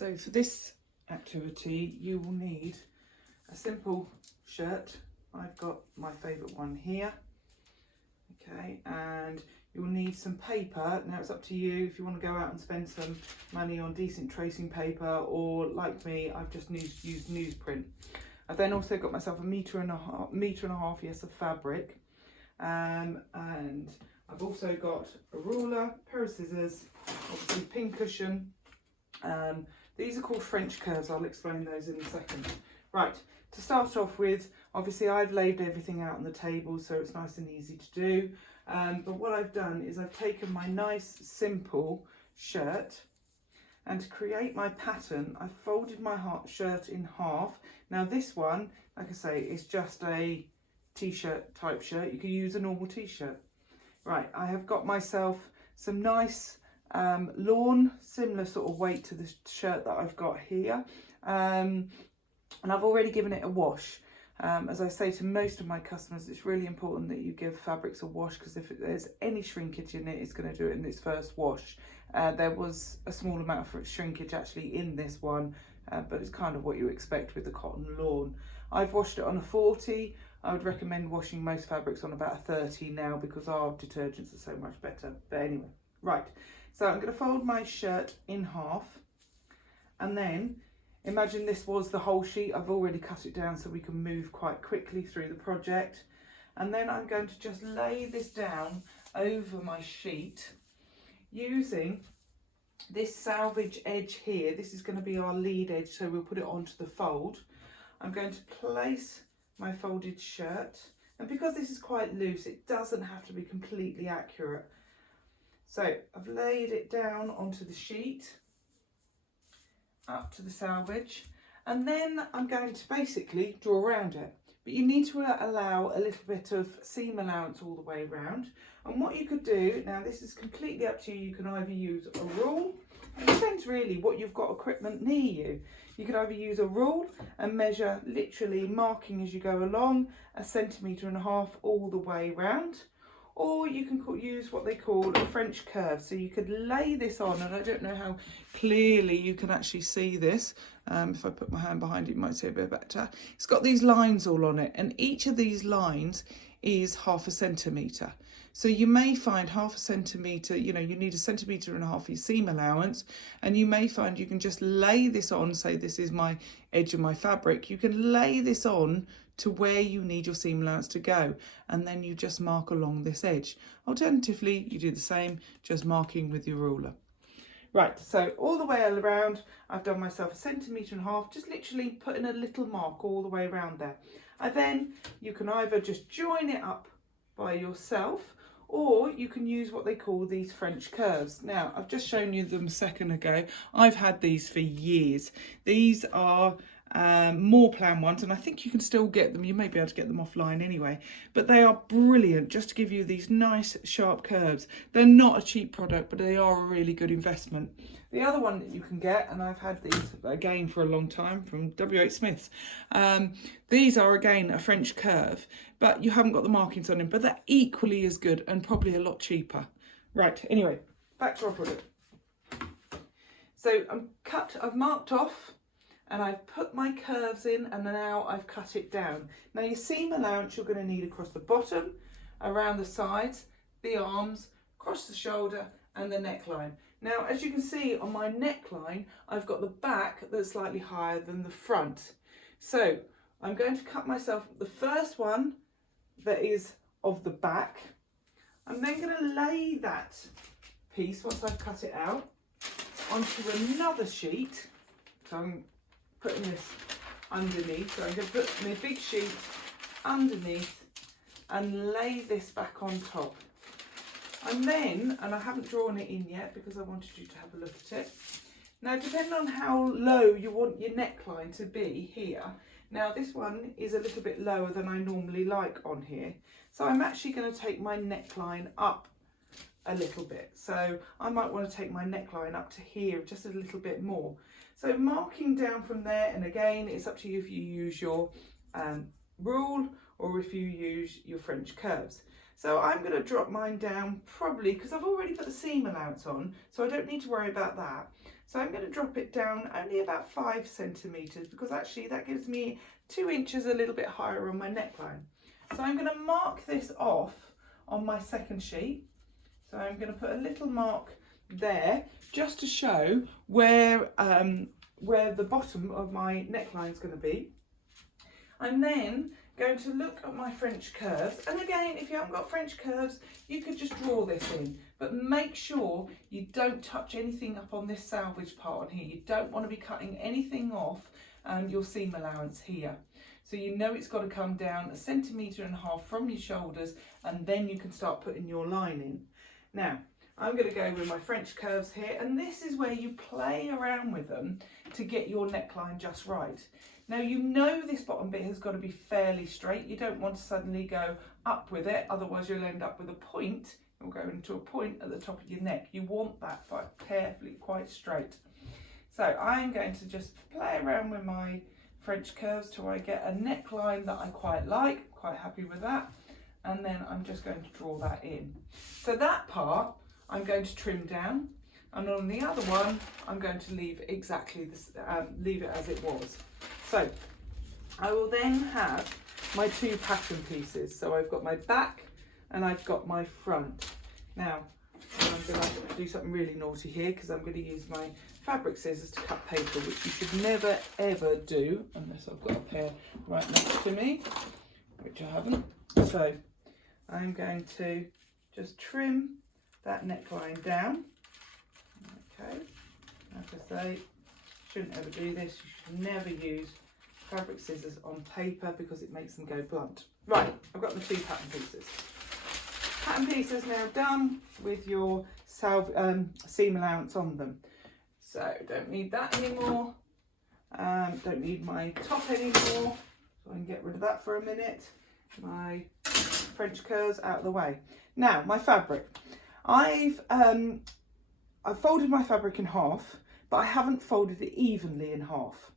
So for this activity, you will need a simple shirt. I've got my favourite one here. Okay, and you'll need some paper. Now it's up to you if you want to go out and spend some money on decent tracing paper, or like me, I've just used newsprint. I've then also got myself a metre and a half, yes, of fabric, and I've also got a ruler, pair of scissors, obviously pin cushion. These are called French curves. I'll explain those in a second. Right, to start off with, obviously I've laid everything out on the table so it's nice and easy to do. But what I've done is I've taken my nice simple shirt, and to create my pattern I've folded my shirt in half. Now this one, like I say, is just a t-shirt type shirt. You could use a normal t-shirt. Right, I have got myself some nice lawn, similar sort of weight to the shirt that I've got here, and I've already given it a wash. As I say to most of my customers, it's really important that you give fabrics a wash, because if there's any shrinkage in it, it's going to do it in its first wash. There was a small amount of shrinkage actually in this one, but it's kind of what you expect with the cotton lawn. I've washed it on a 40. I would recommend washing most fabrics on about a 30 now, because our detergents are so much better. But anyway, right. So I'm going to fold my shirt in half, and then imagine this was the whole sheet. I've already cut it down so we can move quite quickly through the project. And then I'm going to just lay this down over my sheet using this salvage edge here. This is going to be our lead edge, so we'll put it onto the fold. I'm going to place my folded shirt, and because this is quite loose, it doesn't have to be completely accurate. So I've laid it down onto the sheet, up to the salvage, and then I'm going to basically draw around it. But you need to allow a little bit of seam allowance all the way around. And what you could do, now this is completely up to you, you can either use a rule, it depends really what you've got equipment near you. You could either use a rule and measure, literally marking as you go along, 1.5 centimetres all the way round. Or you can use what they call a French curve. So you could lay this on, and I don't know how clearly you can actually see this. If I put my hand behind it, you might see a bit better. It's got these lines all on it, and each of these lines is 0.5 centimetre. So you may find 0.5 centimetre, you know, you need 1.5 centimetres for your seam allowance, and you may find you can just lay this on, say this is my edge of my fabric, you can lay this on to where you need your seam allowance to go, and then you just mark along this edge. Alternatively, you do the same, just marking with your ruler. Right, so all the way around, I've done myself 1.5 centimetres, just literally putting a little mark all the way around there. And then you can either just join it up by yourself, or you can use what they call these French curves. Now, I've just shown you them a second ago. I've had these for years. These are more plan ones, and I think you can still get them. You may be able to get them offline anyway, but they are brilliant just to give you these nice sharp curves. They're not a cheap product, but they are a really good investment. The other one that you can get, and I've had these again for a long time from WH Smith's, these are again a French curve, but you haven't got the markings on them, but they're equally as good and probably a lot cheaper. Right, anyway, back to our product. So I've marked off, and I've put my curves in, and now I've cut it down. Now your seam allowance you're going to need across the bottom, around the sides, the arms, across the shoulder and the neckline. Now as you can see on my neckline, I've got the back that's slightly higher than the front. So I'm going to cut myself the first one that is of the back. I'm then going to lay that piece, once I've cut it out, onto another sheet. So I'm putting this underneath, so I'm going to put my big sheet underneath and lay this back on top. And then, and I haven't drawn it in yet because I wanted you to have a look at it. Now, depending on how low you want your neckline to be here, now this one is a little bit lower than I normally like on here. So I'm actually going to take my neckline up a little bit. So I might want to take my neckline up to here just a little bit more. So marking down from there, and again, it's up to you if you use your rule or if you use your French curves. So I'm going to drop mine down probably, because I've already put the seam allowance on, so I don't need to worry about that. So I'm going to drop it down only about 5 centimetres, because actually that gives me 2 inches a little bit higher on my neckline. So I'm going to mark this off on my second sheet. So I'm going to put a little mark there just to show where the bottom of my neckline is going to be. I'm then going to look at my French curves, and again, if you haven't got French curves, you could just draw this in, but make sure you don't touch anything up on this salvage part on here. You don't want to be cutting anything off your seam allowance here. So you know it's got to come down 1.5 centimetres from your shoulders, and then you can start putting your line in. Now, I'm going to go with my French curves here, and this is where you play around with them to get your neckline just right. Now, you know this bottom bit has got to be fairly straight. You don't want to suddenly go up with it, otherwise you'll end up with a point. You'll go into a point at the top of your neck. You want that carefully, quite straight. So I'm going to just play around with my French curves till I get a neckline that I quite like, quite happy with that. And then I'm just going to draw that in. So that part I'm going to trim down, and on the other one I'm going to leave exactly this, leave it as it was. So I will then have my 2 pattern pieces. So I've got my back and I've got my front. Now I'm going to do something really naughty here, because I'm going to use my fabric scissors to cut paper, which you should never ever do unless I've got a pair right next to me, which I haven't. So I'm going to just trim that neckline down. Okay, as I say, shouldn't ever do this. You should never use fabric scissors on paper because it makes them go blunt. Right, I've got my 2 pattern pieces. Pattern pieces now done with your seam allowance on them. So don't need that anymore. Don't need my top anymore, so I can get rid of that for a minute. My French curves out of the way. Now my fabric. I've folded my fabric in half, but I haven't folded it evenly in half.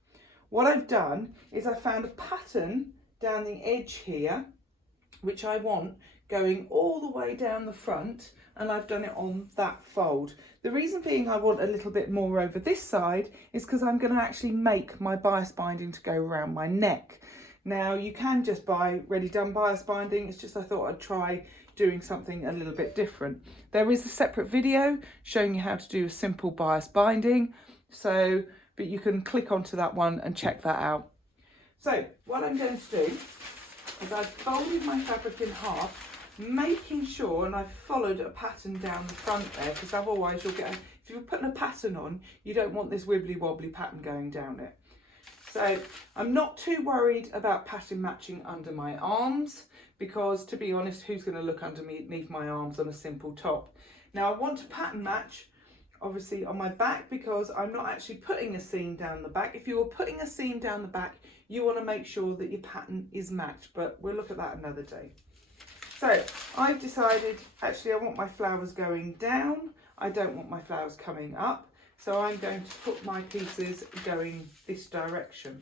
What I've done is I found a pattern down the edge here, which I want going all the way down the front, and I've done it on that fold. The reason being I want a little bit more over this side is because I'm going to actually make my bias binding to go around my neck. Now you can just buy ready done bias binding, it's just I thought I'd try doing something a little bit different. There is a separate video showing you how to do a simple bias binding, but you can click onto that one and check that out. So what I'm going to do is I've folded my fabric in half, making sure, and I've followed a pattern down the front there, because otherwise you'll get, if you're putting a pattern on, you don't want this wibbly wobbly pattern going down it. So I'm not too worried about pattern matching under my arms, because to be honest, who's going to look underneath my arms on a simple top? Now I want to pattern match obviously on my back, because I'm not actually putting a seam down the back. If you were putting a seam down the back, you want to make sure that your pattern is matched, but we'll look at that another day. So I've decided actually I want my flowers going down. I don't want my flowers coming up. So I'm going to put my pieces going this direction.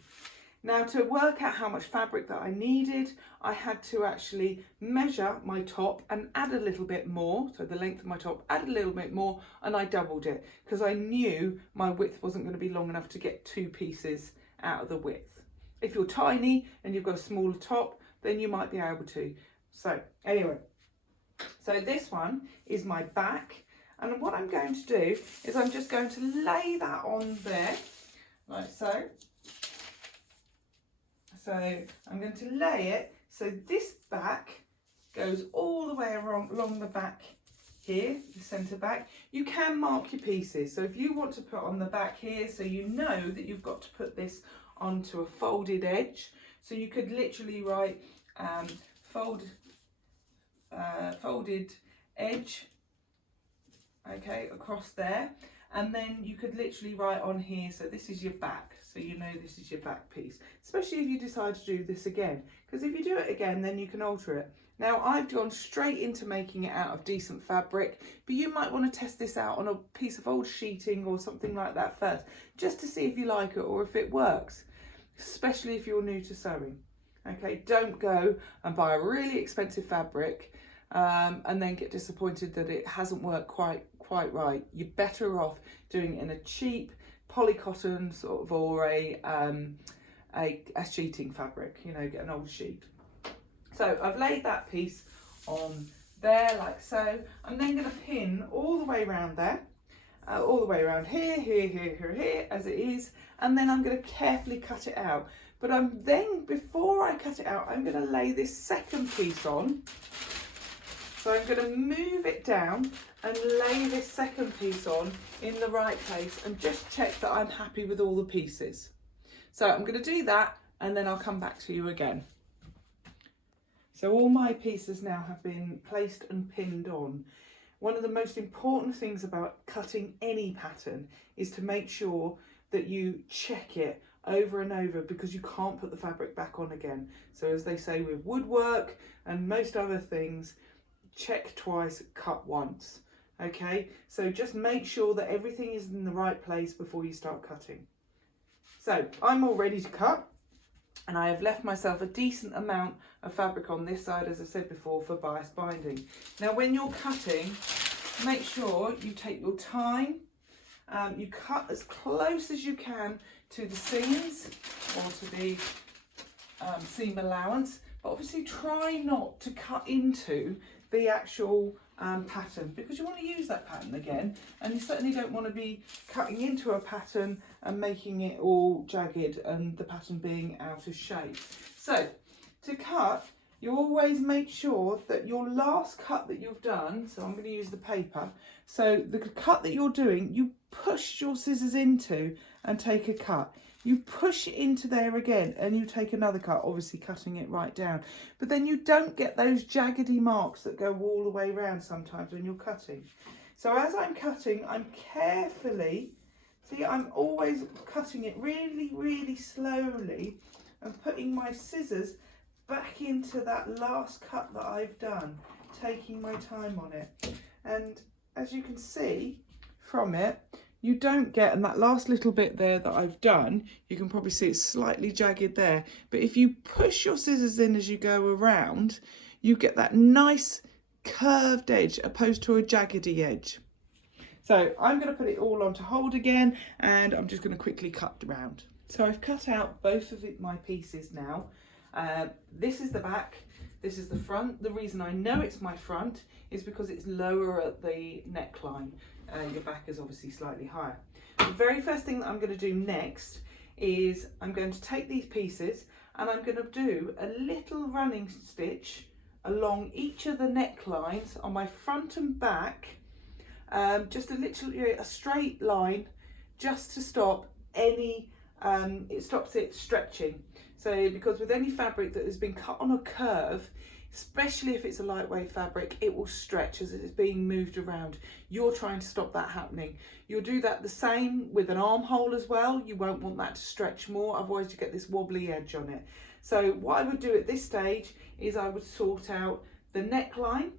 Now to work out how much fabric that I needed, I had to actually measure my top and add a little bit more. So the length of my top, add a little bit more, and I doubled it because I knew my width wasn't going to be long enough to get 2 pieces out of the width. If you're tiny and you've got a smaller top, then you might be able to. So anyway, so this one is my back. And what I'm going to do is I'm just going to lay that on there, like so. So I'm going to lay it so this back goes all the way along the back here, the centre back. You can mark your pieces. So if you want to put on the back here, so you know that you've got to put this onto a folded edge. So you could literally write folded edge, okay, across there, and then you could literally write on here, so this is your back, so you know this is your back piece, especially if you decide to do this again, because if you do it again then you can alter it. Now I've gone straight into making it out of decent fabric, but you might want to test this out on a piece of old sheeting or something like that first, just to see if you like it or if it works, especially if you're new to sewing. Okay, don't go and buy a really expensive fabric and then get disappointed that it hasn't worked quite right. You're better off doing it in a cheap polycotton sort of, or a sheeting fabric, you know, get an old sheet. So I've laid that piece on there like so. I'm then going to pin all the way around there, all the way around here, here as it is, and then I'm going to carefully cut it out. But before I cut it out, I'm going to lay this second piece on. So I'm going to move it down and lay this second piece on in the right place and just check that I'm happy with all the pieces. So I'm going to do that and then I'll come back to you again. So all my pieces now have been placed and pinned on. One of the most important things about cutting any pattern is to make sure that you check it over and over, because you can't put the fabric back on again. So as they say with woodwork and most other things, check twice, cut once. Okay, so just make sure that everything is in the right place before you start cutting. So I'm all ready to cut, and I have left myself a decent amount of fabric on this side, as I said before, for bias binding. Now when you're cutting, make sure you take your time. You cut as close as you can to the seams or to the seam allowance, but obviously try not to cut into the actual pattern, because you want to use that pattern again, and you certainly don't want to be cutting into a pattern and making it all jagged and the pattern being out of shape. So to cut, you always make sure that your last cut that you've done, so I'm going to use the paper, so the cut that you're doing, you push your scissors into and take a cut. You push it into there again and you take another cut, obviously cutting it right down. But then you don't get those jaggedy marks that go all the way around sometimes when you're cutting. So as I'm cutting, I'm carefully, see, I'm always cutting it really, really slowly and putting my scissors back into that last cut that I've done, taking my time on it. And as you can see from it, you don't get, and that last little bit there that I've done, you can probably see it's slightly jagged there, but if you push your scissors in as you go around, you get that nice curved edge opposed to a jaggedy edge. So I'm going to put it all on to hold again, and I'm just going to quickly cut around. So I've cut out both of my pieces now. This is the back, this is the front. The reason I know it's my front is because it's lower at the neckline. Your back is obviously slightly higher. The very first thing that I'm going to do next is I'm going to take these pieces and I'm going to do a little running stitch along each of the necklines on my front and back, just a straight line, just to stop any, it stops it stretching. So because with any fabric that has been cut on a curve, especially if it's a lightweight fabric, it will stretch as it's being moved around. You're trying to stop that happening. You'll do that the same with an armhole as well. You won't want that to stretch more, otherwise you get this wobbly edge on it. So what I would do at this stage is I would sort out the neckline,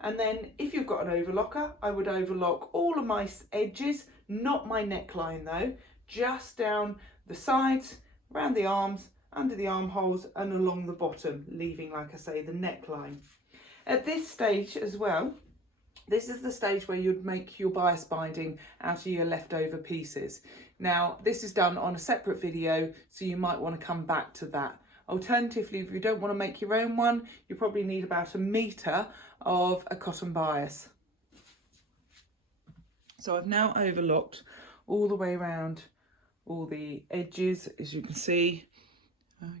and then if you've got an overlocker, I would overlock all of my edges, not my neckline though, just down the sides, around the arms, under the armholes and along the bottom, leaving, like I say, the neckline. At this stage as well, this is the stage where you'd make your bias binding out of your leftover pieces. Now, this is done on a separate video, so you might want to come back to that. Alternatively, if you don't want to make your own one, you probably need about 1 metre of a cotton bias. So I've now overlocked all the way around all the edges, as you can see.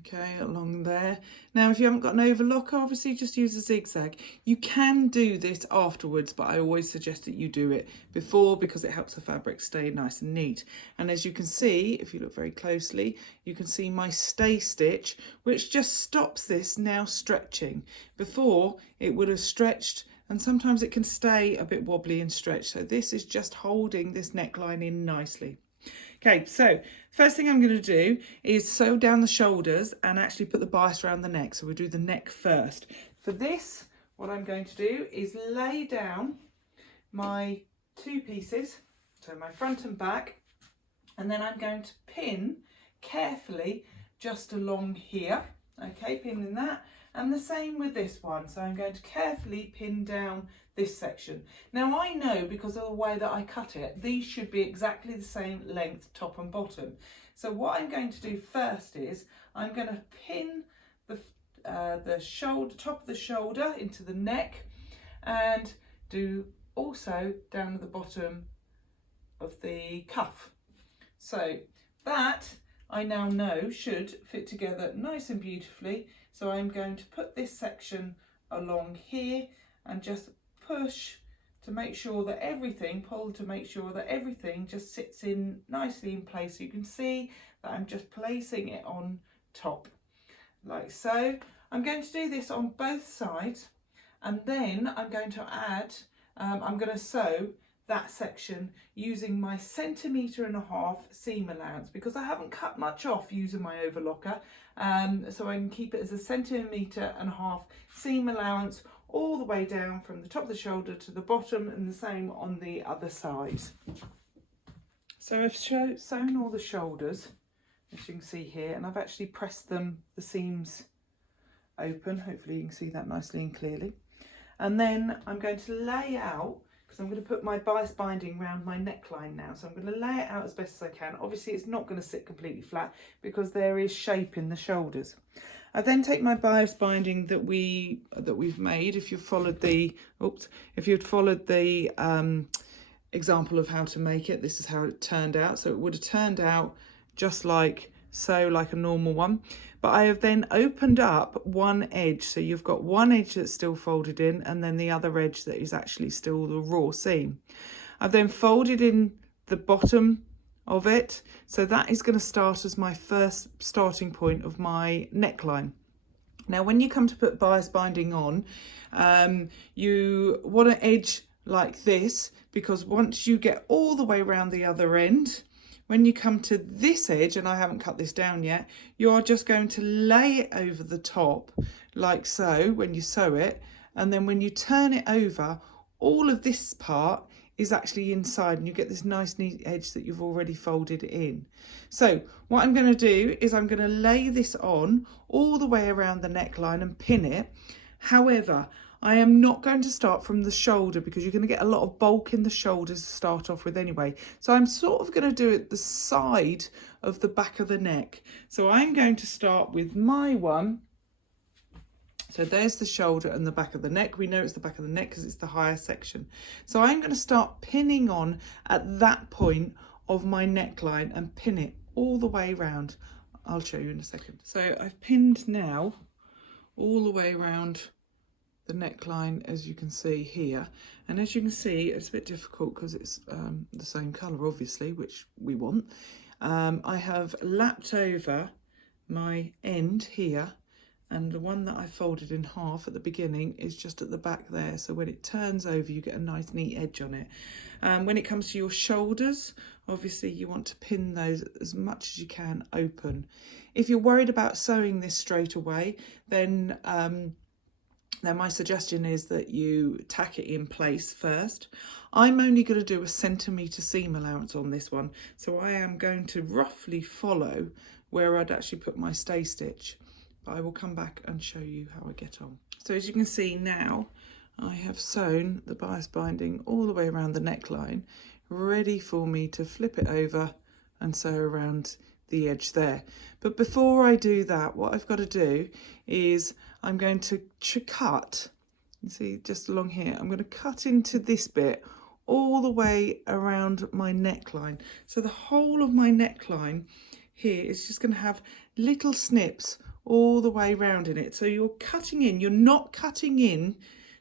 Okay, along there. Now, if you haven't got an overlocker, obviously just use a zigzag. You can do this afterwards, but I always suggest that you do it before, because it helps the fabric stay nice and neat. And as you can see, if you look very closely, you can see my stay stitch, which just stops this now stretching. Before, it would have stretched, and sometimes it can stay a bit wobbly and stretch. So this is just holding this neckline in nicely. Okay, so first thing I'm going to do is sew down the shoulders and actually put the bias around the neck. So we'll do the neck first. For this, what I'm going to do is lay down my 2 pieces, so my front and back, and then I'm going to pin carefully just along here. Okay, pinning that, And the same with this one. So I'm going to carefully pin down this section. Now I know, because of the way that I cut it, these should be exactly the same length, top and bottom. So what I'm going to do first is I'm going to pin the shoulder, top of the shoulder into the neck, and do also down at the bottom of the cuff. So that I now know should fit together nice and beautifully. So I'm going to put this section along here and just push to make sure that everything, pull to make sure that everything just sits in nicely in place. So you can see that I'm just placing it on top like so. I'm going to do this on both sides, and then I'm going to add, I'm going to sew that section using my 1.5 centimetre seam allowance, because I haven't cut much off using my overlocker, so I can keep it as a 1.5 centimetre seam allowance all the way down from the top of the shoulder to the bottom, and the same on the other side. So I've sewn all the shoulders, as you can see here, and I've actually pressed the seams open. Hopefully you can see that nicely and clearly. And then I'm going to lay out, because I'm going to put my bias binding around my neckline now, so I'm going to lay it out as best as I can. Obviously it's not going to sit completely flat because there is shape in the shoulders. I then take my bias binding that we've made. If you've followed the example of how to make it, this is how it turned out. So it would have turned out just like so, like a normal one, but I have then opened up one edge, so you've got one edge that's still folded in, and then the other edge that is actually still the raw seam. I've then folded in the bottom of it, so that is going to start as my first starting point of my neckline. Now when you come to put bias binding on, you want to edge like this, because once you get all the way around the other end, when you come to this edge, and I haven't cut this down yet, you are just going to lay it over the top like so when you sew it, and then when you turn it over, all of this part is actually inside, and you get this nice neat edge that you've already folded in. So what I'm going to do is I'm going to lay this on all the way around the neckline and pin it. However, I am not going to start from the shoulder, because you're going to get a lot of bulk in the shoulders to start off with anyway. So I'm sort of going to do it the side of the back of the neck. So I'm going to start with my one. So there's the shoulder and the back of the neck. We know it's the back of the neck because it's the higher section. So I'm going to start pinning on at that point of my neckline and pin it all the way around. I'll show you in a second. So I've pinned now all the way around the neckline, as you can see here, and as you can see it's a bit difficult because it's the same colour obviously, which we want. I have lapped over my end here, and the one that I folded in half at the beginning is just at the back there, so when it turns over you get a nice neat edge on it. When it comes to your shoulders, obviously you want to pin those as much as you can open. If you're worried about sewing this straight away, then my suggestion is that you tack it in place first. I'm only going to do a 1 centimetre seam allowance on this one, so I am going to roughly follow where I'd actually put my stay stitch. But I will come back and show you how I get on. So as you can see now, I have sewn the bias binding all the way around the neckline, ready for me to flip it over and sew around the edge there. But before I do that, what I've got to do is I'm going to cut, you see just along here, I'm going to cut into this bit all the way around my neckline. So the whole of my neckline here is just going to have little snips all the way around in it. So you're cutting in, you're not cutting in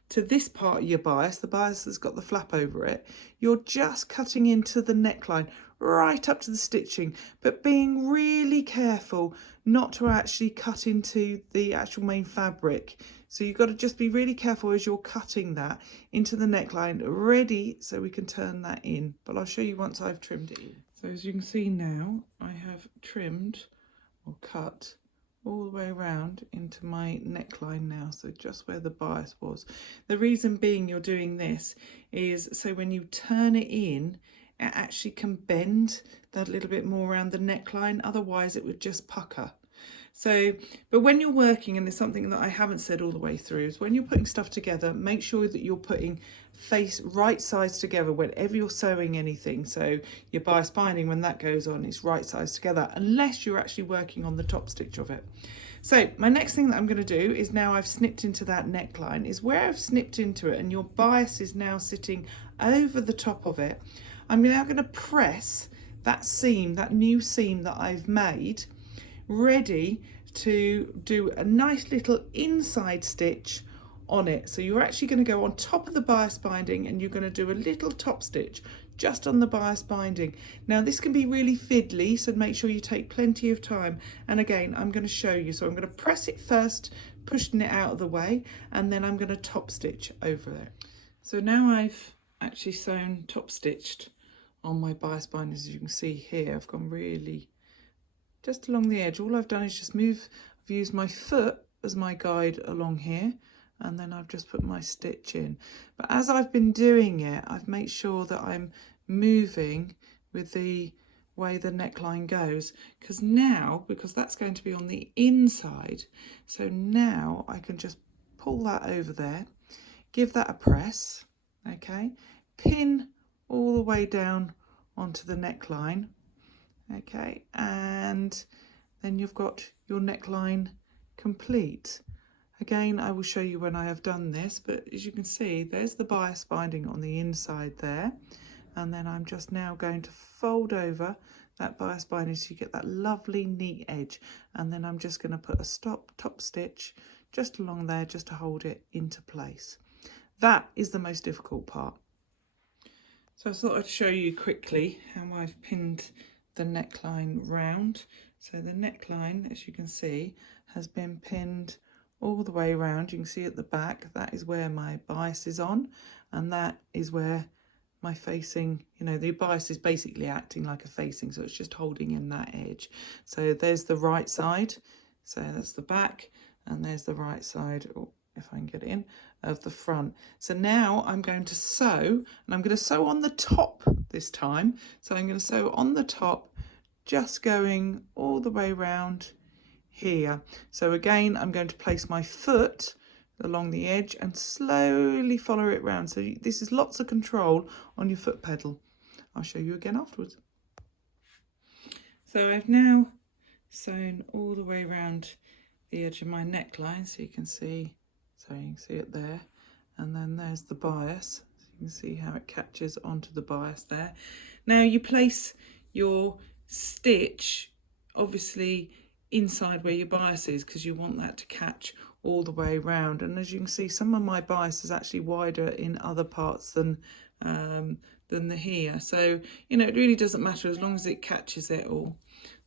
to this part of your bias, the bias that's got the flap over it. You're just cutting into the neckline right up to the stitching, but being really careful not to actually cut into the actual main fabric. So you've got to just be really careful as you're cutting that into the neckline, ready so we can turn that in. But I'll show you once I've trimmed it in. So as you can see now, I have trimmed or cut all the way around into my neckline now, so just where the bias was. The reason being you're doing this is so when you turn it in, it actually can bend that little bit more around the neckline, otherwise it would just pucker. So, but when you're working, and there's something that I haven't said all the way through, is when you're putting stuff together, make sure that you're putting right sides together whenever you're sewing anything. So your bias binding, when that goes on, is right sides together, unless you're actually working on the top stitch of it. So my next thing that I'm going to do is, now I've snipped into that neckline, is where I've snipped into it and your bias is now sitting over the top of it, I'm now going to press that seam, that new seam that I've made, ready to do a nice little inside stitch on it. So you're actually going to go on top of the bias binding and you're going to do a little top stitch just on the bias binding. Now this can be really fiddly, so make sure you take plenty of time. And again, I'm going to show you. So I'm going to press it first, pushing it out of the way, and then I'm going to top stitch over it. So now I've actually sewn top stitched on my bias binding. As you can see here, I've gone really just along the edge. All I've done is just move, I've used my foot as my guide along here, and then I've just put my stitch in. But as I've been doing it, I've made sure that I'm moving with the way the neckline goes, because that's going to be on the inside. So now I can just pull that over there, give that a press, okay, pin all the way down onto the neckline, okay, and then you've got your neckline complete. Again, I will show you when I have done this, but as you can see, there's the bias binding on the inside there, and then I'm just now going to fold over that bias binding so you get that lovely neat edge, and then I'm just going to put a top stitch just along there just to hold it into place. That is the most difficult part. So I thought I'd show you quickly how I've pinned the neckline round. So the neckline, as you can see, has been pinned all the way around. You can see at the back, that is where my bias is on, and that is where my facing, you know, the bias is basically acting like a facing, so it's just holding in that edge. So there's the right side, so that's the back, and there's the right side, or if I can get it in, of the front. So now I'm going to sew, and I'm going to sew on the top this time. So I'm going to sew on the top, just going all the way around here. So again, I'm going to place my foot along the edge and slowly follow it round. So this is lots of control on your foot pedal. I'll show you again afterwards. So I've now sewn all the way around the edge of my neckline, so you can see, it there, and then there's the bias, so you can see how it catches onto the bias there. Now you place your stitch obviously inside where your bias is, because you want that to catch all the way around. And as you can see, some of my bias is actually wider in other parts than the here, so you know, it really doesn't matter as long as it catches it all.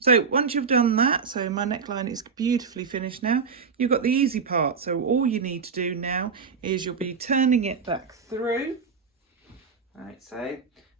So once you've done that, so my neckline is beautifully finished now, you've got the easy part. So all you need to do now is you'll be turning it back through, right, so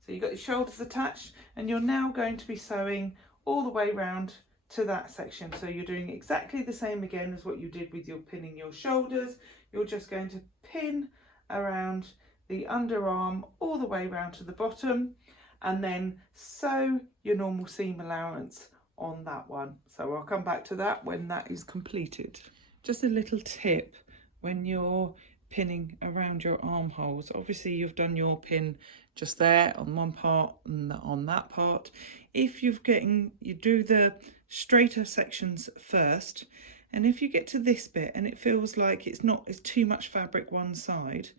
you've got your shoulders attached, and you're now going to be sewing all the way around to that section. So you're doing exactly the same again as what you did with your pinning your shoulders. You're just going to pin around the underarm all the way around to the bottom, and then sew your normal seam allowance on that one. So I'll come back to that when that is completed. Just a little tip when you're pinning around your armholes. Obviously you've done your pin just there on one part and on that part. If you do the straighter sections first, and if you get to this bit and it feels like it's too much fabric one side,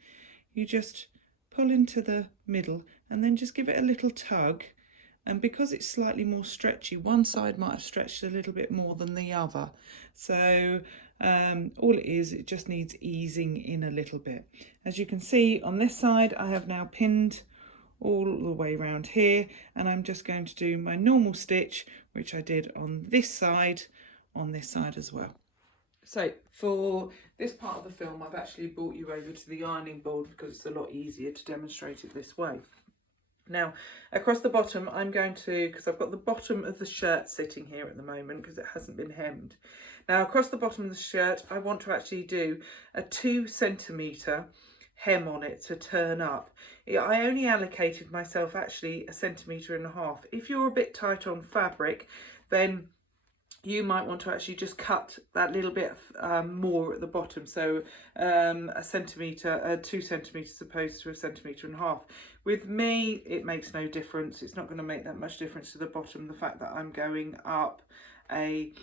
you just pull into the middle and then just give it a little tug, and because it's slightly more stretchy, one side might have stretched a little bit more than the other, so all it is, it just needs easing in a little bit. As you can see on this side, I have now pinned all the way around here, and I'm just going to do my normal stitch, which I did on this side as well. So for this part of the film, I've actually brought you over to the ironing board because it's a lot easier to demonstrate it this way. Now across the bottom, I'm going to, because I've got the bottom of the shirt sitting here at the moment because it hasn't been hemmed. Now across the bottom of the shirt, I want to actually do a 2 centimetre hem on it to turn up. I only allocated myself actually 1.5 centimetres. If you're a bit tight on fabric, then you might want to actually just cut that little bit more at the bottom, so a centimetre, 2 centimetres opposed to 1.5 centimetres. With me, it makes no difference. It's not going to make that much difference to the bottom, the fact that I'm going up a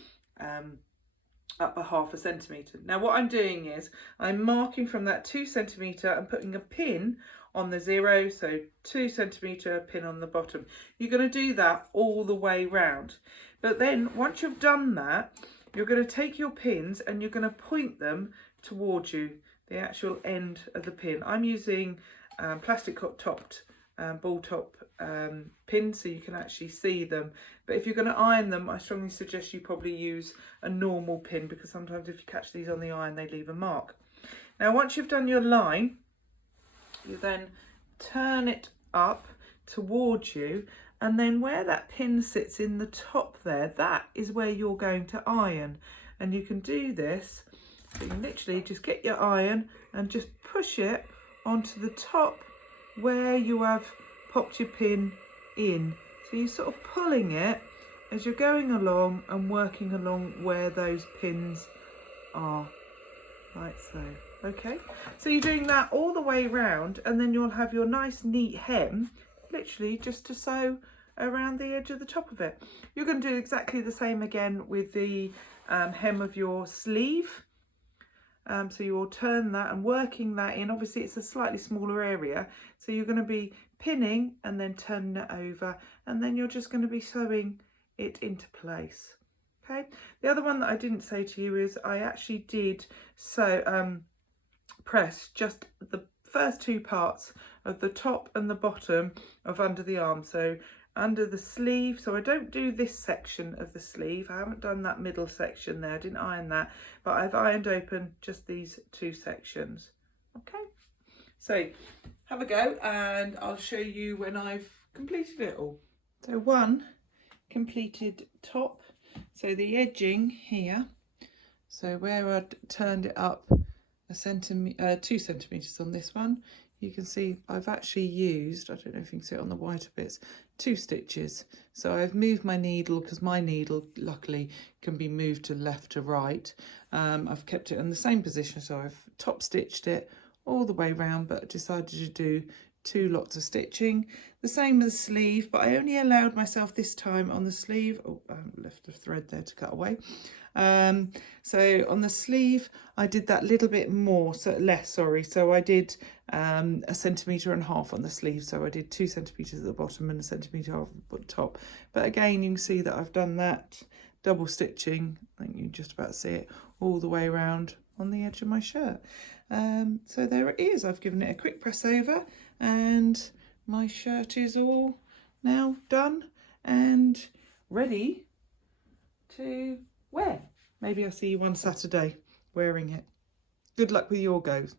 0.5 centimetre. Now what I'm doing is I'm marking from that 2 centimetre and putting a pin on the 0, so 2 centimetre pin on the bottom. You're going to do that all the way round. But then once you've done that, you're going to take your pins and you're going to point them towards you, the actual end of the pin. I'm using plastic topped ball top pins, so you can actually see them. But if you're going to iron them, I strongly suggest you probably use a normal pin, because sometimes if you catch these on the iron, they leave a mark. Now once you've done your line, you then turn it up towards you, and then where that pin sits in the top there, that is where you're going to iron. And you can do this, so you can literally just get your iron and just push it onto the top where you have popped your pin in. So you're sort of pulling it as you're going along and working along where those pins are, like so. Okay, so you're doing that all the way round, and then you'll have your nice neat hem, literally just to sew around the edge of the top of it. You're going to do exactly the same again with the hem of your sleeve. So you'll turn that and working that in. Obviously it's a slightly smaller area, so you're going to be pinning and then turning it over, and then you're just going to be sewing it into place. Okay, the other one that I didn't say to you is I actually did press just the first 2 parts of the top and the bottom of under the arm, so under the sleeve. So I don't do this section of the sleeve, I haven't done that middle section there, I didn't iron that, but I've ironed open just these 2 sections. Okay, so have a go and I'll show you when I've completed it all. So one completed top, so the edging here, so where I turned it up 2 centimetres on this one, you can see I've actually used, I don't know if you can see it on the whiter bits, 2 stitches. So I've moved my needle, because my needle luckily can be moved to left to right. I've kept it in the same position, so I've top stitched it all the way round, but decided to do 2 lots of stitching. The same with the sleeve, but I only allowed myself this time on the sleeve, oh, I left a thread there to cut away. So on the sleeve I did that little bit more, so I did 1.5 centimetres on the sleeve, so I did 2 centimetres at the bottom and 1.5 centimetres at the top. But again, you can see that I've done that double stitching, I think you can just about see it, all the way around on the edge of my shirt. So there it is, I've given it a quick press over and my shirt is all now done and ready to wear. Maybe I'll see you one Saturday wearing it. Good luck with your goes.